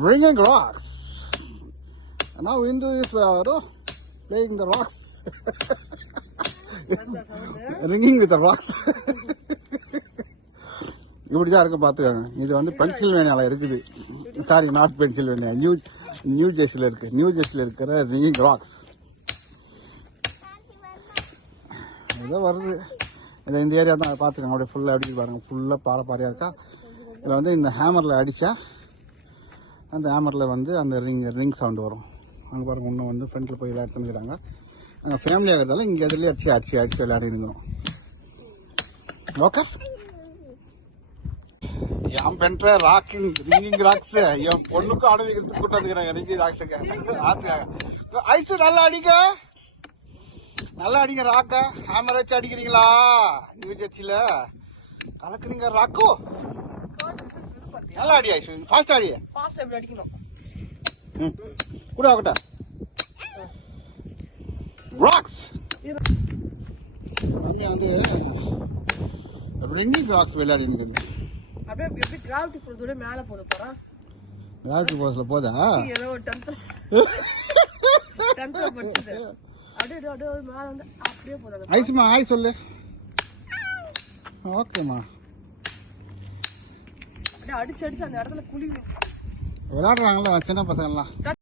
bringing rocks. And now Hindu is playing the rocks. Ringing with the rocks. இப்படிதான் இருக்கும் பார்த்துக்காங்க. இது வந்து பென்சில்வேனியாவில் இருக்குது. சாரி, நாட் பென்சில்வேனியா, நியூ ஜெர்சியில் இருக்கு. நியூ ஜெர்சியில் இருக்கிற ரிங்கிங் ராக்ஸ் ஏதோ வருது. இதை இந்த ஏரியா தான் பார்த்துக்கோங்க. அப்படியே ஃபுல்லாக அடிச்சு பாருங்கள். ஃபுல்லாக பாறையாக இருக்கா. இதில் வந்து இந்த ஹேமரில் அடித்தா அந்த ஹேமரில் வந்து அந்த ரிங் சவுண்டு வரும். அங்கே பாருங்கள், இன்னும் வந்து ஃப்ரெண்டில் போய் விளையாடுறாங்க. அங்கே ஃபேமிலியாக இருக்கிறதால இங்கே எதுலேயே அடிச்சு விளையாடிருந்தோம். ஓகே, என் பெண்ற ராக்கிங் ரிங்கிங் ராக்ஸ் என் பொண்ணுக்கும் அனுபவிக்கிறதுக்கு கூட்டு வந்துக்கிறேன். ரிங்கிங் ராக்ஸுக்கு ஆத்துக்காக ஐசு நல்லா அடிங்க ராக்க. ஹேமர் வச்சு அடிக்கிறீங்களா? நியூ ஜெர்சியில கலக்குறீங்க ராக்கோ. நல்லா அடி ஐசு, ஃபாஸ்ட் அடிக்கணும். கூட ஆகட்டா ராக்ஸ். வந்து ரிங்கிங் ராக்ஸ் விளையாடி இருக்குது. அப்படியே எப்படி கிராவிட்டி ஃபோர்ஸோட மேல போதா? கிராவிட்டி ஃபோர்ஸ்ல போதா? ஏதோ 10th படிச்சது. அப்படியே மேல வந்து அப்படியே போதா? ஐஸ்மா ஹாய் சொல்லு. ஓகேமா. அப்படியே அடிச்சு அந்த இடத்துல குழி விளையாடுறாங்களா சின்ன பசங்கள்லாம்.